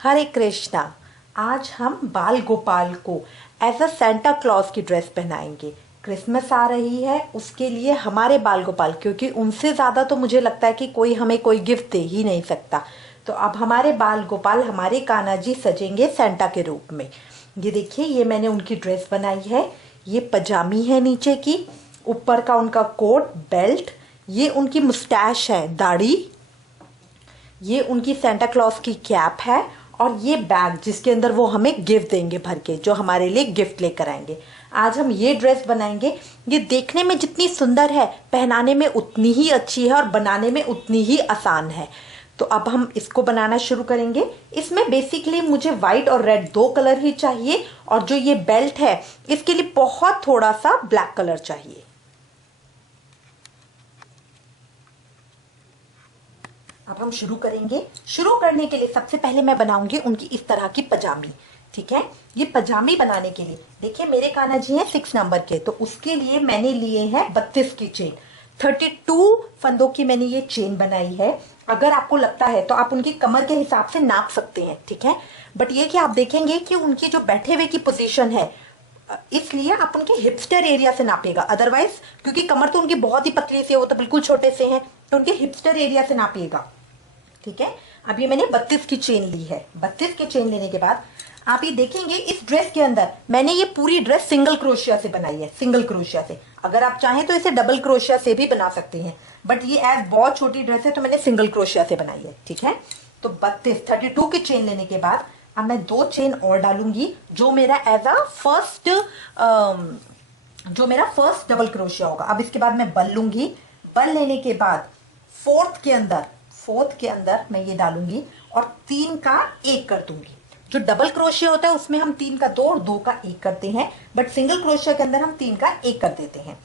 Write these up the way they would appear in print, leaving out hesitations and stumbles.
हरे कृष्णा। आज हम बाल गोपाल को एज अ सेंटा क्लॉज की ड्रेस पहनाएंगे। क्रिसमस आ रही है, उसके लिए हमारे बाल गोपाल, क्योंकि उनसे ज़्यादा तो मुझे लगता है कि कोई हमें कोई गिफ्ट दे ही नहीं सकता। तो अब हमारे बाल गोपाल, हमारे कान्हा जी सजेंगे सेंटा के रूप में। ये देखिए, ये मैंने उनकी ड्रेस बनाई है। ये पजामी है नीचे की, ऊपर का उनका कोट, बेल्ट, ये उनकी मुस्टैश है, दाढ़ी, ये उनकी सेंटा क्लॉज की कैप है, और ये बैग जिसके अंदर वो हमें गिफ्ट देंगे भर के, जो हमारे लिए गिफ्ट लेकर आएंगे। आज हम ये ड्रेस बनाएंगे। ये देखने में जितनी सुंदर है, पहनाने में उतनी ही अच्छी है और बनाने में उतनी ही आसान है। तो अब हम इसको बनाना शुरू करेंगे। इसमें बेसिकली मुझे व्हाइट और रेड दो कलर ही चाहिए, और जो ये बेल्ट है इसके लिए बहुत थोड़ा सा ब्लैक कलर चाहिए। अब हम शुरू करेंगे। शुरू करने के लिए सबसे पहले मैं बनाऊंगी उनकी इस तरह की पजामी। ठीक है, ये पजामी बनाने के लिए देखिए, मेरे कान्हा जी हैं 6 नंबर के, तो उसके लिए मैंने लिए हैं 32 की चेन। 32 फंदों की मैंने ये चेन बनाई है। अगर आपको लगता है तो आप उनकी कमर के हिसाब से नाप सकते हैं, ठीक है। बट ये कि आप देखेंगे कि उनकी जो बैठे हुए की पोजीशन है, इसलिए आप उनके हिपस्टर एरिया से नापिएगा। अदरवाइज, क्योंकि कमर तो उनकी बहुत ही पतली सी है, वो तो बिल्कुल छोटे से हैं, तो उनके हिपस्टर एरिया से नापिएगा। ठीक है। अब ये मैंने 32 की चेन ली है। 32 की चेन लेने के बाद आप ये देखेंगे, इस ड्रेस के अंदर मैंने ये पूरी ड्रेस सिंगल क्रोशिया से बनाई है, सिंगल क्रोशिया से। अगर आप चाहें तो इसे डबल क्रोशिया से भी बना सकते हैं, बट ये एज बहुत छोटी ड्रेस है तो मैंने सिंगल क्रोशिया से बनाई है। ठीक है। तो 32 की चेन लेने के बाद अब मैं 2 चेन और डालूंगी, जो मेरा एज अ फर्स्ट जो मेरा फर्स्ट डबल क्रोशिया होगा। अब इसके बाद मैं बल लूंगी। बल लेने के बाद फोर्थ के अंदर मैं ये डालूंगी, और 3 का 1 कर दूंगी। जो डबल क्रोशिया होता है उसमें हम 3 का 2 और 2 का 1 करते हैं, बट सिंगल क्रोशिया के अंदर हम 3 का 1 कर देते हैं।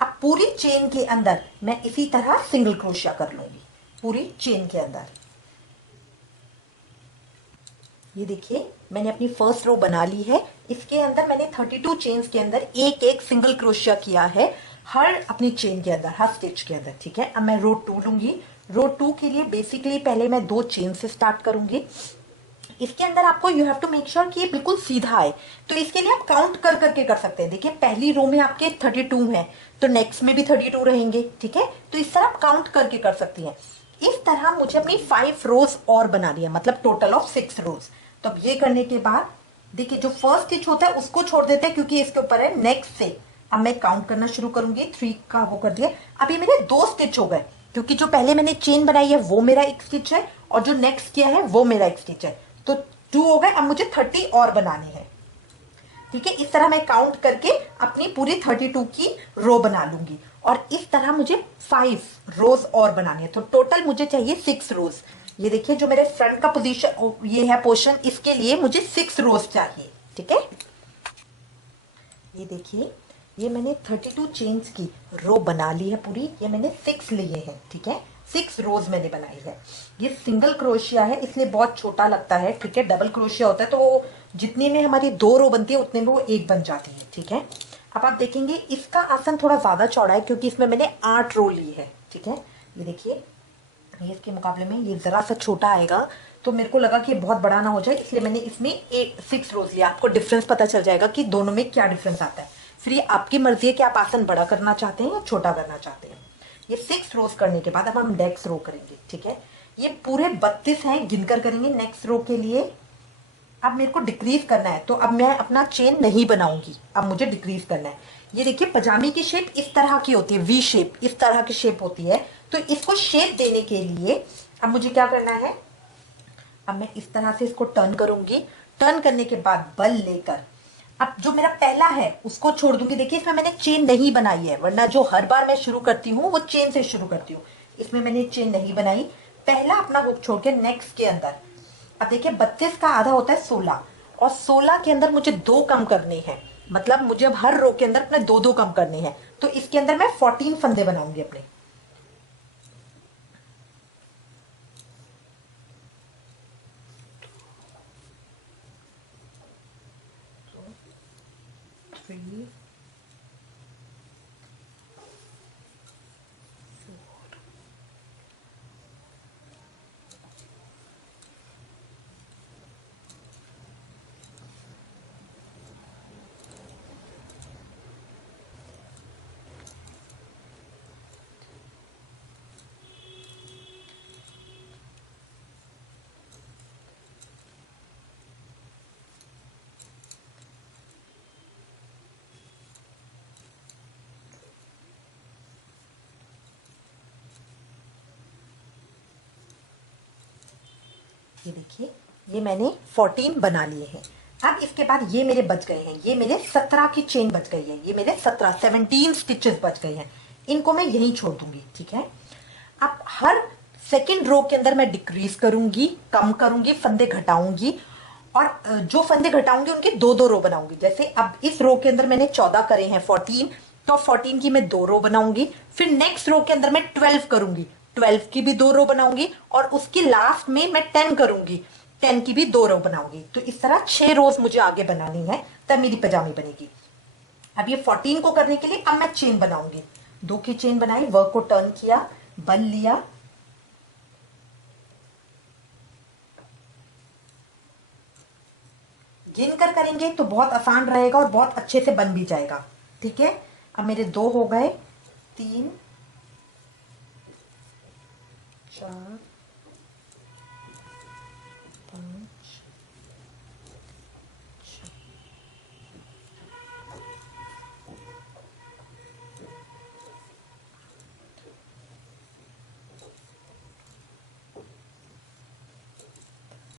अब पूरी चेन के अंदर मैं इसी तरह सिंगल क्रोशिया कर लूंगी, पूरी चेन के अंदर। ये देखिए, मैंने अपनी फर्स्ट रो बना ली है। इसके अंदर मैंने 32 चेन्स के अंदर एक एक सिंगल क्रोशिया किया है, हर अपनी चेन के अंदर, हर स्टिच के अंदर। ठीक है। अब मैं रो 2 लूंगी। रो 2 के लिए बेसिकली पहले मैं 2 चेन से स्टार्ट करूंगी। इसके अंदर आपको you have to make sure कि ये बिल्कुल सीधा आए, तो इसके लिए आप काउंट कर करके कर सकते हैं। देखिए, पहली रो में आपके 32 है, तो नेक्स्ट में भी 32 रहेंगे। ठीक है। तो इस तरह आप काउंट करके कर सकती हैं। इस तरह मुझे अपनी 5 रोज और बना लिया, मतलब टोटल ऑफ 6 रोज। तो अब ये करने के बाद देखिए, जो फर्स्ट स्टिच होता है उसको छोड़ देते हैं, क्योंकि इसके ऊपर है नेक्स्ट से। अब मैं काउंट करना शुरू करूंगी, 3 का वो कर दिया। अब ये मेरे 2 स्टिच हो गए, क्योंकि जो पहले मैंने चेन बनाई है वो मेरा एक स्टिच है, और जो नेक्स्ट किया है वो मेरा एक स्टिच है। तो 2 हो गए। अब मुझे 30 और बनाने हैं। ठीक है। इस तरह मैं काउंट करके अपनी पूरी 32 की रो बना लूंगी, और इस तरह मुझे 5 रोज और बनानी है। तो टोटल मुझे चाहिए 6 रोज। ये देखिए, जो मेरे फ्रंट का पोजीशन ये है पोर्शन, इसके लिए मुझे 6 रोज चाहिए। ठीक है। ये देखिए, ये मैंने 32 चेन्स की रो बना ली है पूरी। ये मैंने 6 लिए हैं। ठीक है। 6 रोज मैंने बनाई है। ये सिंगल क्रोशिया है, इसलिए बहुत छोटा लगता है। ठीक है। डबल क्रोशिया होता है तो वो जितने में हमारी 2 रो बनती है उतने में वो एक बन जाती है। ठीक है। अब आप देखेंगे, इसका आसन थोड़ा ज्यादा चौड़ा है, क्योंकि इसमें मैंने 8 रो ली है। ठीक है। ये देखिए, ये इसके मुकाबले में ये जरा सा छोटा आएगा, तो मेरे को लगा कि ये बहुत बड़ा ना हो जाए, इसलिए मैंने इसमें 6 रोज लिया। आपको डिफरेंस पता चल जाएगा कि दोनों में क्या डिफरेंस आता है। फिर ये आपकी मर्जी है कि आप आसन बड़ा करना चाहते हैं या छोटा करना चाहते हैं। ये 6 रोज करने के बाद अब हम नेक्स्ट रो करेंगे। ठीक है। ये पूरे 32 हैं, गिनकर करेंगे नेक्स्ट रो के लिए। अब मेरे को डिक्रीज करना है, तो अब मैं अपना चेन नहीं बनाऊंगी, अब मुझे डिक्रीज करना है। ये देखिए, पजामी की शेप इस तरह की होती है, वी शेप, इस तरह की शेप होती है। तो इसको शेप देने के लिए अब मुझे क्या करना है, अब मैं इस तरह से इसको टर्न करूंगी। टर्न करने के बाद बल लेकर अब जो मेरा पहला है उसको छोड़ दूंगी। देखिए, इसमें मैंने चेन नहीं बनाई है, वरना जो हर बार मैं शुरू करती हूँ वो चेन से शुरू करती हूँ। इसमें मैंने चेन नहीं बनाई। पहला अपना हुक छोड़ के नेक्स्ट के अंदर, अब देखिए, 32 का आधा होता है 16, और 16 के अंदर मुझे 2 कम करने हैं। मतलब मुझे अब हर रो के अंदर अपने 2 2 कम करने हैं। तो इसके अंदर मैं 14 फंदे बनाऊंगी अपने। थ्री, ये देखिए, ये मैंने 14 बना लिए हैं। अब इसके बाद ये मेरे बच गए हैं, ये मेरे 17 की चेन बच गई है, ये मेरे 17 स्टिचेस बच गए हैं। इनको मैं यहीं छोड़ दूंगी, ठीक है। अब हर सेकेंड रो के अंदर मैं डिक्रीज करूंगी, कम करूंगी, फंदे घटाऊंगी, और जो फंदे घटाऊंगी उनके दो दो रो बनाऊंगी। जैसे अब इस रो के अंदर मैंने 14 करे हैं, 14, तो 14 की मैं दो रो बनाऊंगी। फिर नेक्स्ट रो के अंदर मैं 12 करूंगी, 12 की भी दो रो बनाऊंगी, और उसकी लास्ट में मैं 10 करूंगी, 10 की भी दो रो बनाऊंगी। तो इस तरह 6 रोज मुझे आगे बनानी है, तब मेरी पजामी बनेगी। अब ये 14 को करने के लिए अब मैं चेन बनाऊंगी। 2 की चेन बनाई, वर्क को टर्न किया, बन लिया, गिनकर करेंगे तो बहुत आसान रहेगा और बहुत अच्छे से बन भी जाएगा, ठीक है। अब मेरे 2 हो गए, 3, 4, 5,